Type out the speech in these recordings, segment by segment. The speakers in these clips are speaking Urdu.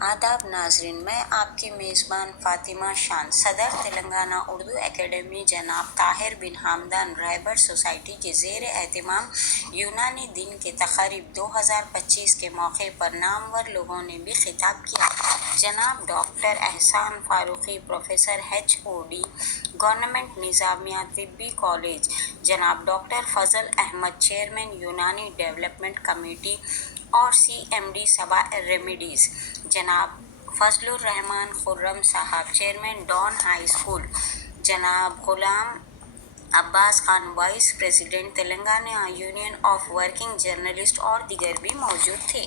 آداب ناظرین، میں آپ کی میزبان فاطمہ شان، صدر تلنگانہ اردو اکیڈمی جناب طاہر بن حمدان رہبر سوسائٹی کے زیر اہتمام یونانی دن کے تقریب 2025 کے موقع پر نامور لوگوں نے بھی خطاب کیا۔ جناب ڈاکٹر احسان فاروقی، پروفیسر HOD، گورنمنٹ نظامیہ طبی کالج، جناب ڈاکٹر فضل احمد، چیئرمین یونانی ڈیولپمنٹ کمیٹی اور CMD صبا ریمیڈیز، جناب فضل الرحمان خرم صاحب، چیئرمین ڈان ہائی اسکول، جناب Ghulam Abbas Khan, vice president Telangana union of working journalist اور دیگر بھی موجود تھے۔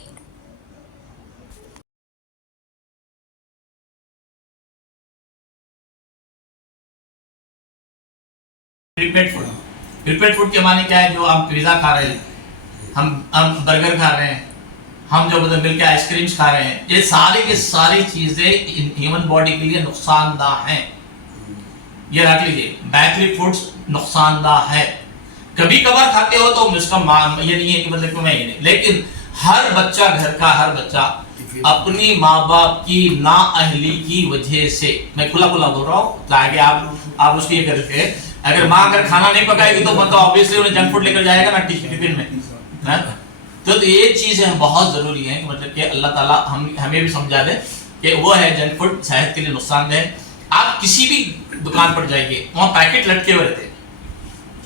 پریپیڈ فوڈ کے معنی کیا ہے؟ جو ہم پیزا کھا رہے ہیں، ہم برگر کھا رہے ہیں، ہم جو مل کے آئس کریمز کھا رہے ہیں، یہ ساری کی ساری چیزیں ہیومن باڈی کے لیے نقصان دہ ہیں۔ یہ رکھ لیجیے، بیکری فوڈز نقصان دہ ہے۔ کبھی کبھار کھاتے ہو تو اس کا یہ نہیں ہے کہ مطلب کہ میں یہ نہیں، لیکن ہر بچہ، گھر کا ہر بچہ اپنی ماں باپ کی نااہلی کی وجہ سے، میں کھلا بول رہا ہوں تاکہ آپ اس کی یہ کر کے، اگر ماں اگر کھانا نہیں پکائے گی تو مطلب آبویسلی انہیں جنک فوڈ لے کر جائے گا نا ٹفن میں۔ تو یہ چیزیں بہت ضروری ہیں کہ مطلب کہ اللہ تعالیٰ ہمیں بھی سمجھا دے کہ وہ ہے جنک فوڈ صحت کے لیے نقصان دہ ہے۔ آپ کسی بھی دکان پر جائیے، وہاں پیکٹ لٹکے ہوئے رہتے ہیں،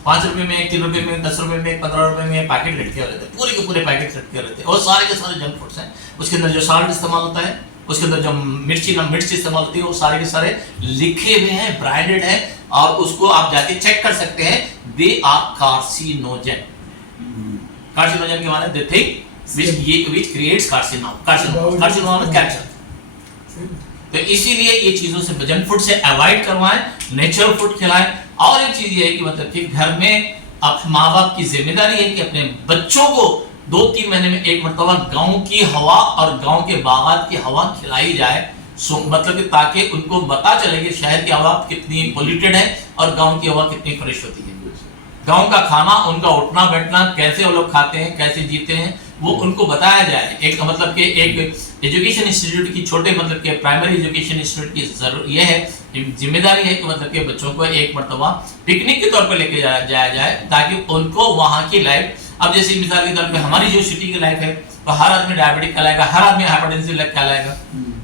5 روپے میں، 3 روپے میں، 10 روپے میں، 15 روپے میں پیکٹ لٹکے ہوئے رہتے ہیں، پورے کے پورے پیکٹ لٹکے رہتے ہیں، اور سارے کے سارے جنک فوڈس ہیں۔ اس کے اندر جو سالٹ استعمال ہوتا ہے، اس کے اندر جو مرچ استعمال ہوتی ہے، وہ سارے کے سارے لکھے ہوئے ہیں، برانڈڈ ہیں، اور اس کو آپ جا کے چیک کر سکتے ہیں۔ They are کارسینوجن۔ کارسینوجن کے معنی they think which creates carcinoma cancer. تو اسی لیے یہ چیزوں سے جنک فوڈ سے اوائڈ کروائیں، نیچرل فوڈ کھلائیں۔ اور ایک چیز یہ ہے کہ مطلب کہ گھر میں ماں باپ کی ذمہ داری ہے کہ اپنے بچوں کو 2-3 مہینے میں ایک مرتبہ گاؤں کی ہوا اور گاؤں کے باغات کی ہوا کھلائی جائے، مطلب کہ تاکہ ان کو پتا چلے کہ شہر کی ہوا کتنی پولیوٹڈ ہے اور گاؤں کی ہوا کتنی فریش ہوتی ہے۔ گاؤں کا کھانا، ان کا اٹھنا بیٹھنا، کیسے وہ لوگ کھاتے ہیں، کیسے جیتے ہیں، وہ ان کو بتایا جائے۔ ایک مطلب کہ ایک ایجوکیشن انسٹیٹیوٹ کی، چھوٹے مطلب کہ پرائمری ایجوکیشن انسٹیٹیوٹ کی یہ ہے، ذمہ داری ہے کہ مطلب کہ بچوں کو ایک مرتبہ پکنک کے طور پر لے کے جایا جائے، تاکہ ان کو وہاں کی لائف، اب جیسے مثال کے طور پہ ہماری جو سٹی کی لائف ہے، تو ہر آدمی ڈائبٹک کہلائے گا، ہر آدمی ہائپرٹینسو کہلائے گا،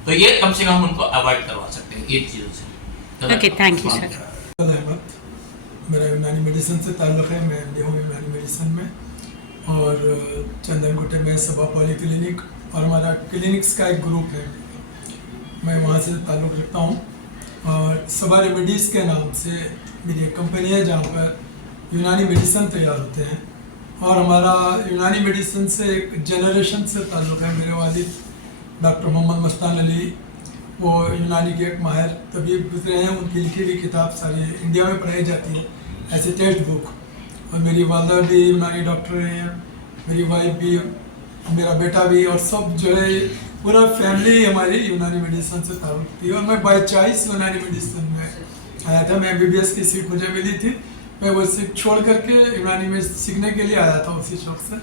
تو یہ کم سے کم ان کو اوائڈ کروا سکتے ہیں یہ چیزوں سے۔ Okay, thank you sir. میرا یونانی میڈیسن سے تعلق ہے، میں MD ہوں یونانی میڈیسن میں، اور چندن گٹے میں صبا پولی کلینک، اور ہمارا کلینکس کا ایک گروپ ہے، میں وہاں سے تعلق رکھتا ہوں۔ اور صبا ریمیڈیز کے نام سے میری ایک کمپنی ہے جہاں پر یونانی میڈیسن تیار ہوتے ہیں، اور ہمارا یونانی میڈیسن سے ایک جنریشن سے تعلق ہے۔ میرے والد ڈاکٹر محمد مستان علی، وہ یونانی کے ایک ماہر طبیب گزرے ہیں، ان کی لکھی ہوئی کتاب ساری انڈیا میں پڑھائی جاتی ہے ایز اے ٹیکسٹ بک، اور میری والدہ بھی یونانی ڈاکٹر ہیں، میری وائف بھی، میرا بیٹا بھی، اور سب جو ہے پورا فیملی ہماری یونانی میڈیسن سے تعلق تھی، اور میں بائی چوائس یونانی میڈیسن میں آیا تھا۔ میں MBBS کی سیٹ مجھے ملی تھی، میں وہ سیٹ چھوڑ کر کے یونانی میں سیکھنے کے لیے آیا تھا اسی شوق سے،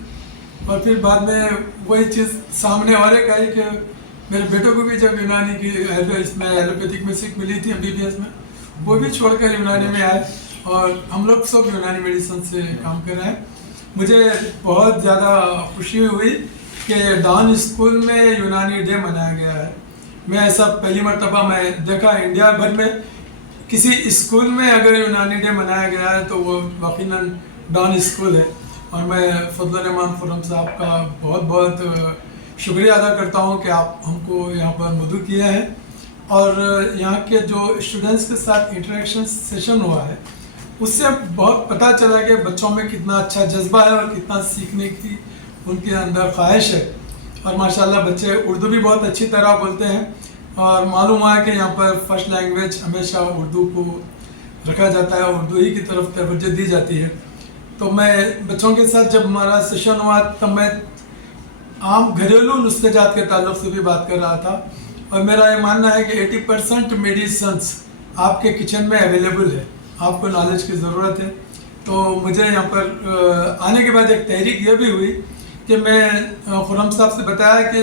اور پھر بعد میں وہی چیز سامنے اور ایک آئی کہ میرے بیٹوں کو بھی جب یونانی کی اس میں ایلوپیتھک میں سیکھ ملی تھی MBBS میں، وہ بھی چھوڑ کر یونانی میں آئے، اور ہم لوگ سب یونانی میڈیسن سے کام کر رہے ہیں۔ مجھے بہت زیادہ خوشی ہوئی کہ ڈان اسکول میں یونانی ڈے منایا گیا ہے۔ میں ایسا پہلی مرتبہ میں دیکھا انڈیا بھر میں کسی اسکول میں اگر یونانی ڈے منایا گیا ہے تو وہ یقیناً ڈان اسکول ہے، اور میں فضل الرحمان خرم صاحب کا بہت بہت شکریہ ادا کرتا ہوں کہ آپ ہم کو یہاں پر مدعو کیا ہے، اور یہاں کے جو اسٹوڈنٹس کے ساتھ انٹریکشن سیشن ہوا ہے، اس سے بہت پتہ چلا کہ بچوں میں کتنا اچھا جذبہ ہے اور کتنا سیکھنے کی ان کے اندر خواہش ہے، اور ماشاءاللہ بچے اردو بھی بہت اچھی طرح بولتے ہیں، اور معلوم ہوا ہے کہ یہاں پر فرسٹ لینگویج ہمیشہ اردو کو رکھا جاتا ہے، اردو ہی کی طرف توجہ دی جاتی ہے۔ تو میں بچوں کے ساتھ جب ہمارا سیشن ہوا تب میں عام گھریلو نسخے جات کے تعلق سے بھی بات کر رہا تھا، اور میرا یہ ماننا ہے کہ 80% میڈیسنس آپ کے کچن میں اویلیبل ہے، آپ کو نالج کی ضرورت ہے۔ تو مجھے یہاں پر آنے کے بعد ایک تحریک یہ بھی ہوئی کہ میں خرم صاحب سے بتایا کہ